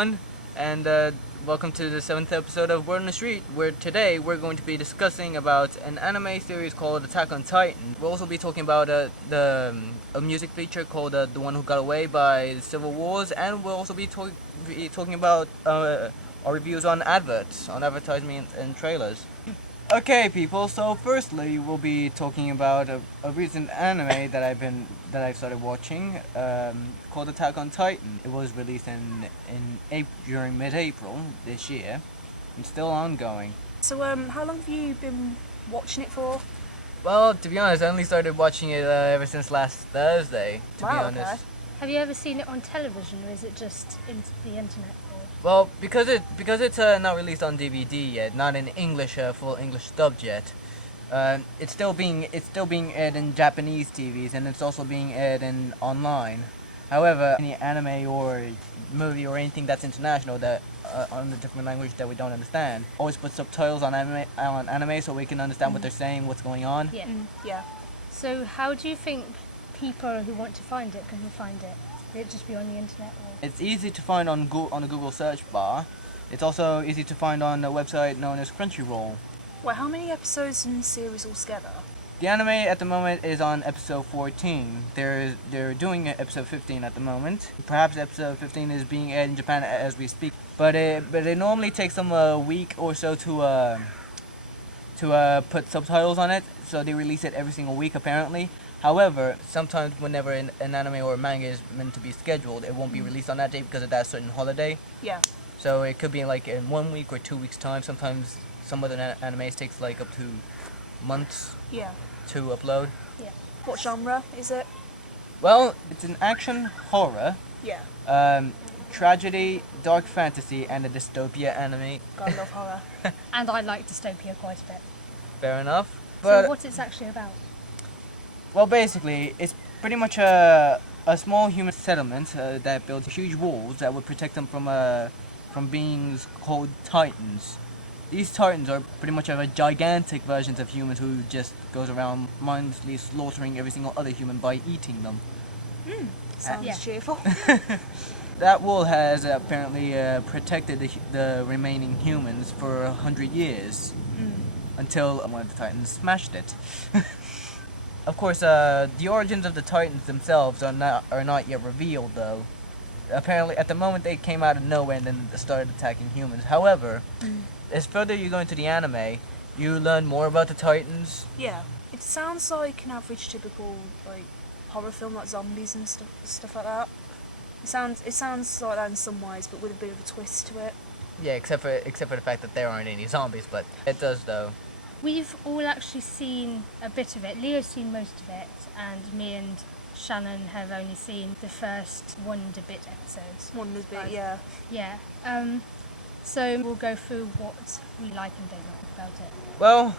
everyone, and welcome to the 7th episode of Word on the Street, where today we're going to be discussing about an anime series called Attack on Titan. We'll also be talking about a music feature called The One Who Got Away by Civil Wars, and we'll also be talking about our reviews on advertisement and trailers. Okay, people. So, firstly, we'll be talking about a recent anime that I've started watching, called Attack on Titan. It was released during mid-April this year, and still ongoing. So, how long have you been watching it for? Well, to be honest, I only started watching it ever since last Thursday. To be honest. Okay. Have you ever seen it on television, or is it just the internet? Well, because it's not released on DVD yet, not in English, full English dubbed yet. It's still being aired in Japanese TVs, and it's also being aired online. However, any anime or movie or anything that's international that on a different language that we don't understand, always put subtitles on anime so we can understand what they're saying, what's going on. Yeah. Yeah. So how do you think people who want to find it can find it? Will it just be on the internet? Or? It's easy to find on the Google search bar. It's also easy to find on a website known as Crunchyroll. Well, how many episodes in the series altogether? The anime at the moment is on episode 14. They're doing episode 15 at the moment. Perhaps episode 15 is being aired in Japan as we speak. But it normally takes them a week or so to put subtitles on it. So they release it every single week apparently. However, sometimes whenever an anime or a manga is meant to be scheduled, it won't be released on that date because of that certain holiday. Yeah. So it could be like in 1 week or 2 weeks time. Sometimes some other animes takes like up to months Yeah. to upload. Yeah. What genre is it? Well, it's an action horror, Yeah. tragedy, dark fantasy, and a dystopia anime. God, I love horror. And I like dystopia quite a bit. Fair enough. But So what it's actually about? well, basically, it's pretty much a small human settlement that builds huge walls that would protect them from beings called Titans. These Titans are pretty much gigantic versions of humans who just goes around mindlessly slaughtering every single other human by eating them. Sounds Yeah. cheerful. That wall has apparently protected the remaining humans for 100 years until one of the Titans smashed it. Of course, the origins of the Titans themselves are not yet revealed, though. Apparently, at the moment, they came out of nowhere and then started attacking humans. However, as further you go into the anime, you learn more about the Titans. Yeah. It sounds like an average typical like horror film, like zombies and stuff like that. It sounds like that in some ways, but with a bit of a twist to it. Yeah, except for the fact that there aren't any zombies, but it does, though. We've all actually seen a bit of it. Leo's seen most of it, and me and Shannon have only seen the first Wonder Bit episodes. Wonders bit, Right. yeah. Yeah. So we'll go through what we like and don't like about it. Well,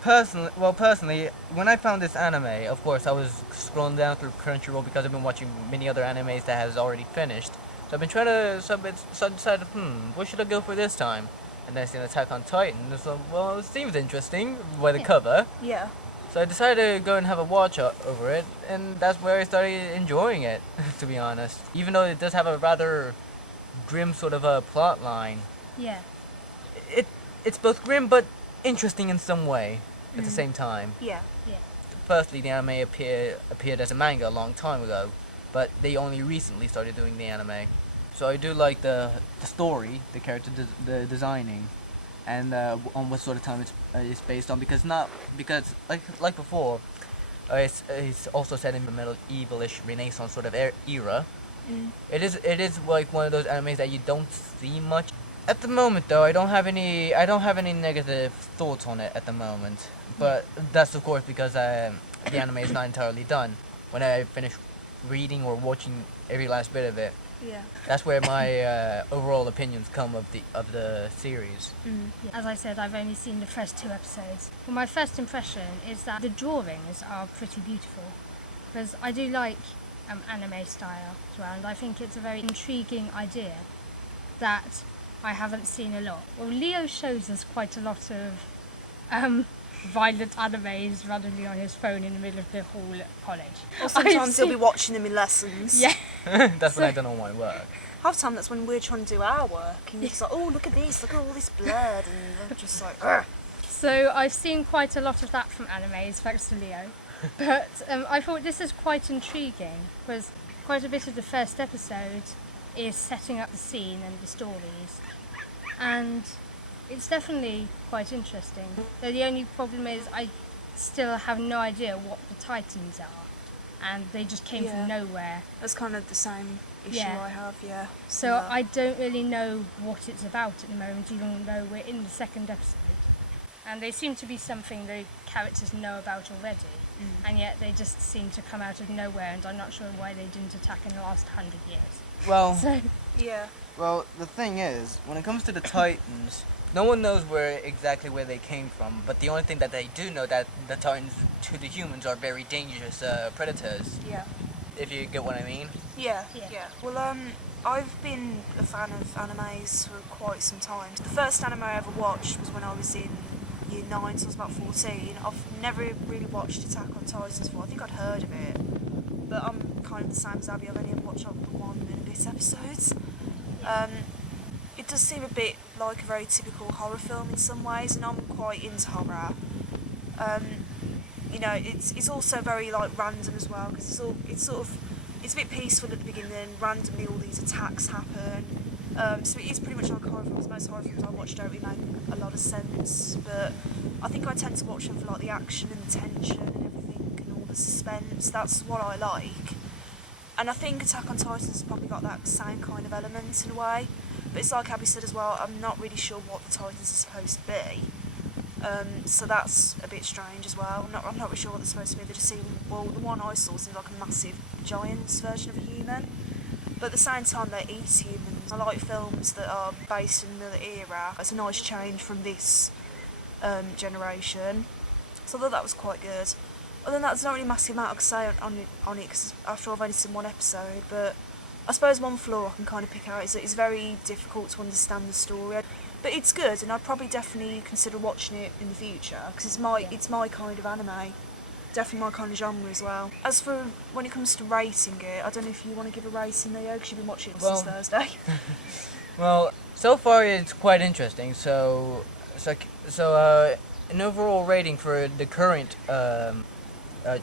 personally, when I found this anime, of course, I was scrolling down through Crunchyroll because I've been watching many other animes that has already finished. So I've been trying to, so I decided, what should I go for this time? And then I seen Attack on Titan, so, well, it seems interesting by the cover. Yeah. So I decided to go and have a watch over it, and that's where I started enjoying it, to be honest. Even though it does have a rather grim sort of a plot line. Yeah. It's both grim but interesting in some way at the same time. Yeah. Yeah. Firstly, the anime appeared as a manga a long time ago, but they only recently started doing the anime. So I do like the story, the character the designing, and on what sort of time it's based on, because like before, it's also set in the medieval-ish Renaissance sort of era. It is like one of those animes that you don't see much. At the moment, though, I don't have any negative thoughts on it at the moment. But that's of course because the anime is not entirely done. When I finish reading or watching every last bit of it, Yeah. that's where my overall opinions come of the series. As I said, I've only seen the first 2 episodes. Well, my first impression is that the drawings are pretty beautiful, because I do like anime style as well, and I think it's a very intriguing idea that I haven't seen a lot. Well, Leo shows us quite a lot of violent animes randomly on his phone in the middle of the hall at college. Or sometimes he'll be watching them in lessons. Yeah. That's when I don't know my work. half the time that's when we're trying to do our work, and you're just like, oh, look at this, look at all this blood, and I'm just like, ugh. So I've seen quite a lot of that from animes, thanks to Leo. But I thought this is quite intriguing, because quite a bit of the first episode is setting up the scene and the stories. And it's definitely quite interesting. Though the only problem is I still have no idea what the Titans are. And they just came from nowhere. That's kind of the same issue I have, yeah. So Yeah. I don't really know what it's about at the moment, even though we're in the second episode. And they seem to be something the characters know about already, and yet they just seem to come out of nowhere, and I'm not sure why they didn't attack in the last 100 years. Well, So, Yeah. well, the thing is, when it comes to the Titans, no one knows exactly where they came from. But the only thing that they do know that the Titans to the humans are very dangerous predators. Yeah. If you get what I mean. Yeah, Yeah. yeah. Well, I've been a fan of animes for quite some time. The first anime I ever watched was when I was in year 9, so I was about 14. I've never really watched Attack on Titans before. I think I'd heard of it, but I'm kind of the same as Abby. I've only ever watched like the 1 and a bit episodes. It does seem a bit like a very typical horror film in some ways, and I'm quite into horror. You know, it's also very like random as well, because it's a bit peaceful at the beginning, and randomly all these attacks happen. So it is pretty much like horror films. Most horror films I watch don't really make a lot of sense, but I think I tend to watch them for like the action and the tension and everything and all the suspense. That's what I like. And I think Attack on Titan's has probably got that same kind of element in a way. But it's like Abby said as well, I'm not really sure what the Titans are supposed to be. So that's a bit strange as well. I'm not really sure what they're supposed to be. They just seem, well, the one I saw seemed like a massive giant's version of a human. But at the same time, they eat humans. I like films that are based in another era. It's a nice change from this generation. So I thought that was quite good. Other than that, there's not really a massive amount I could say on it, because after I've only seen one episode. But I suppose one flaw I can kind of pick out is that it's very difficult to understand the story. But it's good, and I'd probably definitely consider watching it in the future, because it's my kind of anime. Definitely my kind of genre as well. As for when it comes to rating it, I don't know if you want to give a rating, Leo, because you've been watching it since Thursday. Well, so far it's quite interesting. So an overall rating for the current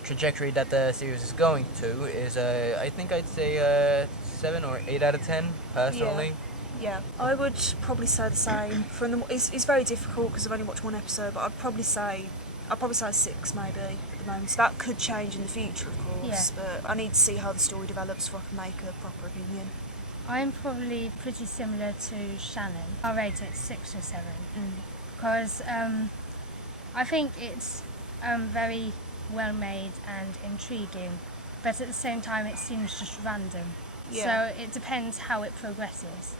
trajectory that the series is going to is I think I'd say 7 or 8 out of 10 personally. Yeah, I would probably say the same. It's very difficult because I've only watched one episode, but I'd probably say 6 maybe at the moment. So that could change in the future, of course. Yeah. But I need to see how the story develops before I can make a proper opinion. I'm probably pretty similar to Shannon. I'll rate it 6 or 7, because I think it's very well made and intriguing, but at the same time it seems just random. Yeah. So it depends how it progresses.